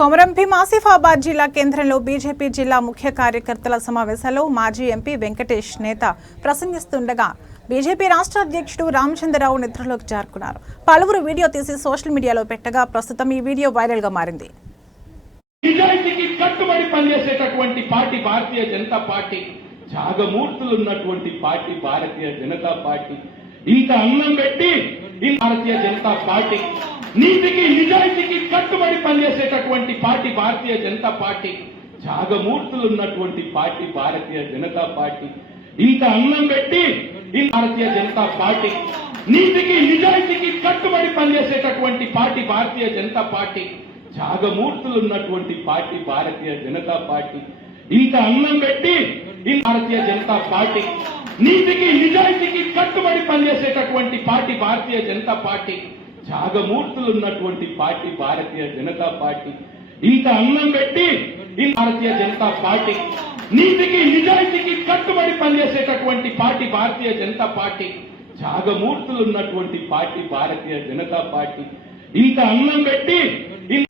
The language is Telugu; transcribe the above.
కొమరంభీం ఆసిఫాబాద్ జిల్లా కేంద్రంలో బీజేపీ జిల్లా ముఖ్య కార్యకర్తల సమావేశంలో మాజీ ఎంపీ వెంకటేష్ నేత ప్రసంగిస్తుండగా బీజేపీ రాష్ట్ర అధ్యక్షుడు రామచంద్రరావు నిద్రలోకి జారుకున్నారు. పలువురు వీడియో తీసి సోషల్ మీడియాలో పెట్టగా ప్రస్తుతం ఈ వీడియో వైరల్గా మారింది. నిజాయితీకి కట్టుబడి పనిచేసేటటువంటి పార్టీ భారతీయ జనతా పార్టీ ఉన్నటువంటి పార్టీ భారతీయ జనతా పార్టీ. ఇంత అన్నం పెట్టి భారతీయ జనతా పార్టీ నీతికి నిజాయితీకి కట్టుబడి పనిచేసేటటువంటి పార్టీ భారతీయ జనతా పార్టీ త్యాగమూర్తులు ఉన్నటువంటి పార్టీ భారతీయ జనతా పార్టీ. ఇంత అన్నం పెట్టి ఈ భారతీయ జనతా పార్టీ నీతికి నిజాయితీకి కట్టుబడి పనిచేసేటటువంటి పార్టీ భారతీయ జనతా పార్టీ త్యాగమూర్తులు ఉన్నటువంటి పార్టీ భారతీయ జనతా పార్టీ. ఇంత అన్నం పెట్టి ఈ భారతీయ జనతా పార్టీ నీతికి నిజాయితీకి కట్టుబడి ఉన్నటువంటి పార్టీ భారతీయ జనతా పార్టీ త్యాగమూర్తులు ఉన్నటువంటి పార్టీ భారతీయ జనతా పార్టీ. ఇంత అన్నం పెట్టి భారతీయ జనతా పార్టీ నీతికి నిజాయితీకి కట్టుబడి పనిచేసేటటువంటి పార్టీ భారతీయ జనతా పార్టీ త్యాగమూర్తులు ఉన్నటువంటి పార్టీ భారతీయ జనతా పార్టీ. ఇంత అన్నం పెట్టి